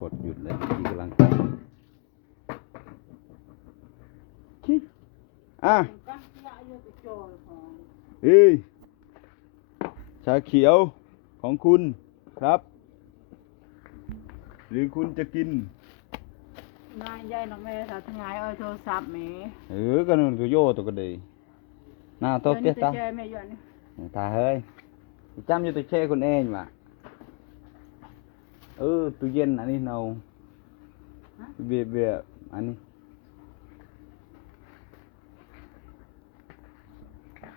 กดหยุดเลยที่กำลังอ่ะเฮ้ยชาเขียวของคุณครับ หรือคุณจะกินนายยายน้องแม่ถ้าทั้งไงเอาโทรศัพท์แม่ก็นั่นตัวโย่ตัวก็ดีหน้าโต๊ะเตี้ยตา แม่อยู่นี่ตาเฮ้ยจำอยู่ตัวเช่คนเองว่ะตู้เย็นอันนี้เนาเบียอันนี้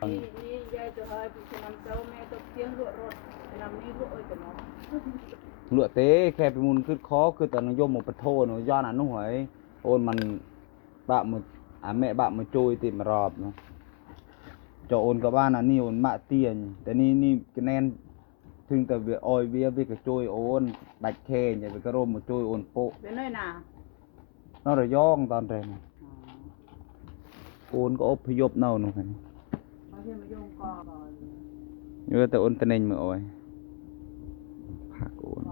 นี่ยายจะให้พี่นำเจ้าแม่ตกเตียงลวดรถนำนี่ลวดไอ้กันเนาะลวดเต้แค่ไปมุนคือคอคือตอนนายมmộtปะโทนย้อนอันนู้นหอยโอนมันบะมือแม่บะมือจุยติดมารอบเนาะจะโอนกับบ้านอันนี้โอนมะเตียนแต่นี่คะแนนถึงแต่เบียออยเบียไปกับจุยโอนดัดแค่อย่าไปกระโรมมาจุยโอนโปะเป็นน้อยน่ะนอระย่องตอนแรกโอนก็อพยพเน่าหนูกันมาเที่ยวมาโยงกอก่อนเยอะแต่โอนตะเนงมือออยผักโอน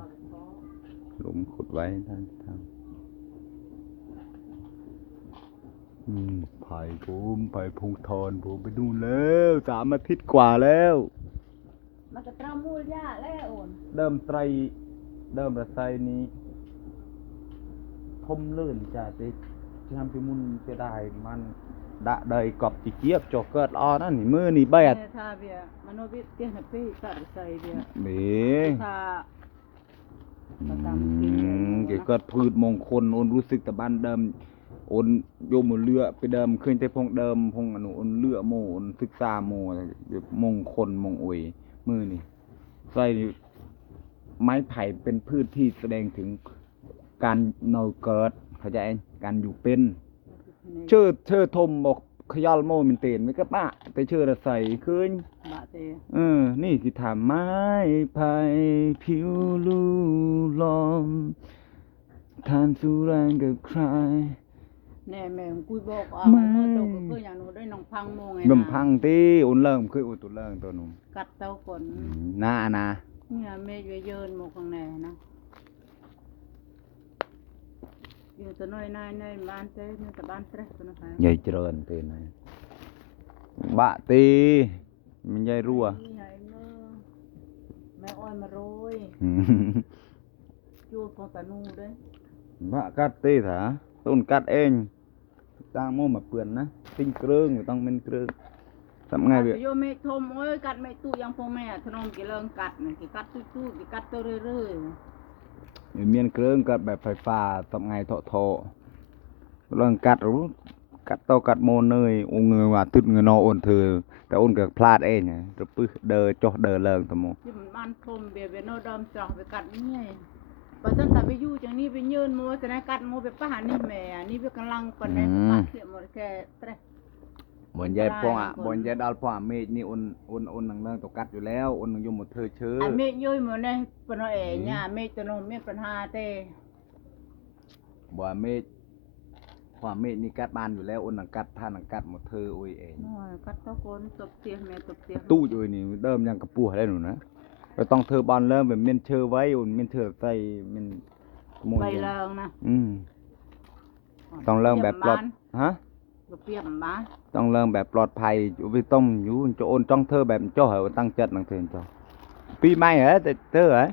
หลุมขุดไว้ท่านทำไผ่ผมไผ่พงทอนผมไปดูแล้ว3 อาทิตย์กว่าแล้วมันจะตรามูลยาแล้วโอนเดิมระไซนี้ทมเลื่อนจ่าติทำพิมุนจะได้มันดะเดยกอบจีเจี๊ยบจอกเกิดอ้อนั่นนี่มือนี่เบียดถ้าเบียมโนบิเตียนพี่ตัดใส่เบียเถ้าเกี่ยวกับพืชมงคลโอนรู้สึกแต่บ้านเดิมโอนโยมเรือไปเดิมขึ้นแต่พงเดิมพงอนุโอนเรือโมโอนศึกษาโมมงคลมงอวยมือนี่ใส่ไม้ไผ่เป็นพืชที่แสดงถึงการเนาเกิดเข้าใจการอยู่เป็นเชื่อทมบอกขยลโมมันเตียนไม่ก็บ้าแต่เชื่อระใส่ขึ้นนี่คือถามไม้ไผ่ผิวลูลอมทานสุรางกับใครแน่แม่กุยบอกเมื่อโตก็คืออย่างหนูได้น้องพังโมงไงนะบ่มพังตีอุ่นเริ่มคืออุ่นตัวเริ่มตัวหนุ่มกัดเต้าก่อนหน้าเนี่ยแม่เยินโมข้างในนะอยู่ตัวน้อยในบ้านเต้ในแต่บ้านเต้ตัวนะคะใหญ่เจริญเต้นเลยบะตีมันใหญ่รัวแม่อ้อยมาโรยจูดของตานูด้วยบะกัดตีถาต้นกัดเองตั้งโม่มาเปื่อนนะติ้งเครื่องต้องเป็นเครื่องทำไงเบี้ยโยเมทมโอ้ยกัดไม่ตู้ยังพงแม่ทนมกี่เรื่องกัดนี่กี่กัดตู้กี่กัดตัวเรื่อยเมียนเครื่องกัดแบบไฟฟ้าทำไงโถเรื่องกัดรู้กัดโตกัดโมเนยองเงยว่าตึดเงยนอโอนเธอแต่โอนกับพลาดเองไงจะปื้อเดอจ่อเดอเลิงตะโมที่มันบ้านทมเบียโนดอมจ่อไปกัดนี่พอฉันแต่ไปยู่จังนี้ไปยืนโมจะได้กัดโมไปป้าหานี่แม่นี่ไปกำลังปันได้ป้าเสียหมดแค่เตะบนยายพ่อบนยายดาวพ่อเมฆนี่อุ่นหนังเรื่องตกกัดอยู่แล้วอุ่นอยู่หมดเธอเชื่อเมฆย่อยเหมือนในปนเอ๋เนี่ยเมฆตัวน้องเมฆปัญหาเต้บ่เมฆพ่อเมฆนี่กัดบานอยู่แล้วอุ่นหนังกัดท่าหนังกัดหมดเธออุ้ยเองกัดตะโกนตบเตียงแม่ตบเตียงตู้อยู่นี่เริ่มยังกระปูได้หนูนะเราต้องเธอบอลเริ่มแบบเมียนเชื่อไว้อุ่นเมียนเชื่อใส่เมียนใบเลิงนะต้องเริ่มแบบปลอดฮะเปียกบ้าต้องเริ่มแบบปลอดภัยอยู่ไปต้มอยู่จะโอนจ้องเธอแบบเจ้าเหรอตั้งจัดหนังเถื่อนจ้าปีใหม่เหรอแต่เธอเหรอ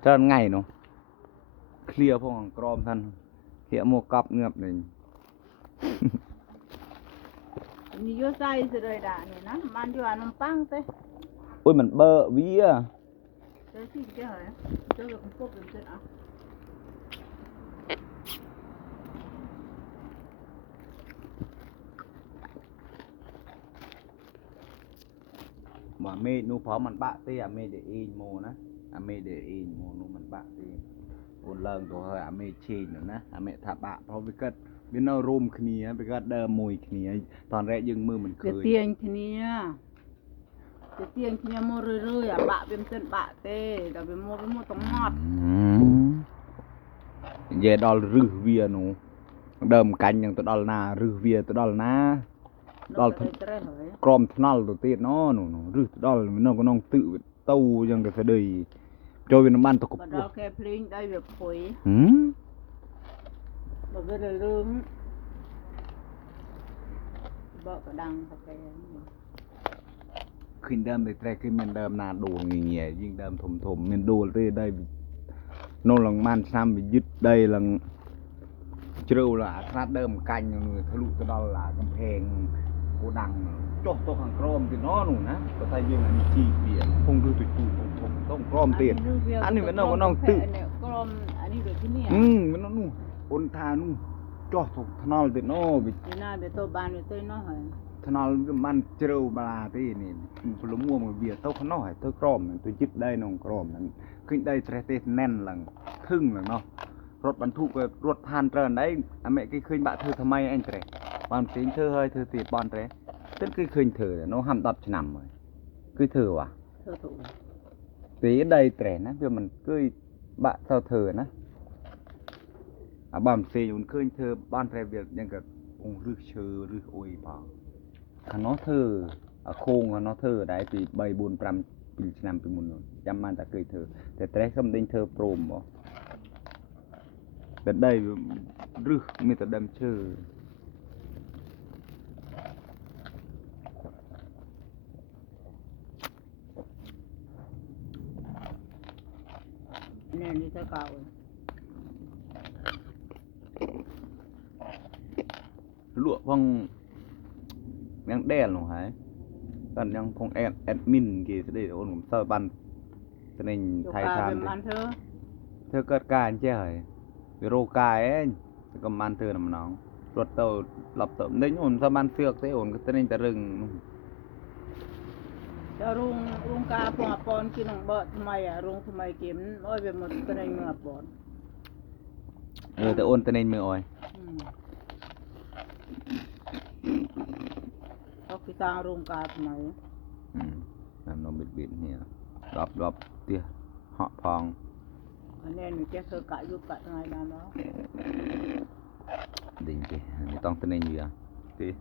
เธอไงหนูเคลียร์พวกกรอมท่านเคลียร์โมกับเงือบหนึ่งนี่โยไซส์เลยด่าเนี่ยนะมันอยู่อันน้ำปังเต้โอ้ยมันเบอร์วิอ่ะเจ้าที่เจ้าเหรอเจ้ากับพวกเป็นเจ้าอ่ะmà mê nu phó mình bạ tê à mê để in mô ná à mê để in mô nu mình bạ tê ôn lần của hơi à mê chê nữa ná à mê thả bạเพราะไปกัดbên nó rôm khniaไปกัดเดิมมวยkhnia ตอนแรกยังมือมันเคยเตียงkhniaเตียงkhniaโมเรื่อยๆอ่ะบะเป็นเส้นบะเต้แต่เป็นโมต้องงอดเย่ดอลรื้อเวียนูเดิมกันยังตัวดอลนารื้อเวียตัวดอลนาดอลกรอมทนอลตัวเตี้ยน้อหนูรื้อดอลมันน้องก็น้องตื้อตู้ยังก็จะดี cho bên ban tao Mà cục đó cái plin đây việc phối ừ mà cái là lương vợ có đăng thật cái khinh đâm để tre cái miền đâm nà đồ nghề nghề nhưng đâm thùng thùng miền đồ tới đây nó là man sam bị dứt đây là trâu là sát đâm canh người thử lụ cái đó là cầm phèn cô đằng cho tôi hàng crom thì nó nụ nè có tay viên là chi biển không đưa tụi không crom tiền anh này vẫn đâu có nong tự crom anh đi được cái này vẫn nó nụ ôn tha nụ cho thuộc nó thì nó bị thế nào để tôi bàn với tôi nó hỏi nó cái man trâu bà thế này phải lúc mua một bìa tôi không nói tôi crom tôi chít đây nó crom kinh đây tre tê nen là thưng là nó รถบรรทุกรถผ่านเจริญได้อเมริกาเคยบะเธอทำไมไอ้เต๋บางสิ่งเธอเฮ้ยเธอตีบอลเต๋ต้นเคยเธอน้องห้ามตับฉนำเลยคือเธอวะ thơ thủ ตีได้เต๋นะเพื่อมันเคยบะเท่าเธอนะบางสิ่งมันเคยเธอบอลเต๋เบียดยังกับองค์รึเชอรึโอยป่าขน้อเธอโค้งขน้อเธอได้ตีใบบุญปรำปีฉนำปีมุนจำมันแต่เคยเธอแต่เต๋คำดิ้งเธอโปรมบ่ đến đây rước người ta đem chơi nên đi tới cầu lụa phong đang đen rồi hả còn đang phong admin kì sẽ để ôn sơ ban cho nên thay tham thưa cất ca anh chơi video cài ấyก็มันเธอน้ำน้องรถเต่าหลับเต่าได้หุ่นสะบันเสือกได้หุ่นก็จะนี่จะรึง จะรุงกาปองปอนกินของเบาทำไมอ่ะรุงทำไมเก็บอ้อยไปหมดก็ในเงือบปอน แต่โอนจะนี่มืออ้อย เขาคิดตางรุงกาทำไม น้ำนมบิดเนี่ยรอบเตี้ยเหาะพอง อันนี้หนูจะเคยกะยุกะไงบ้างเนาะ đình chị, thì tông tên này nhiều, thì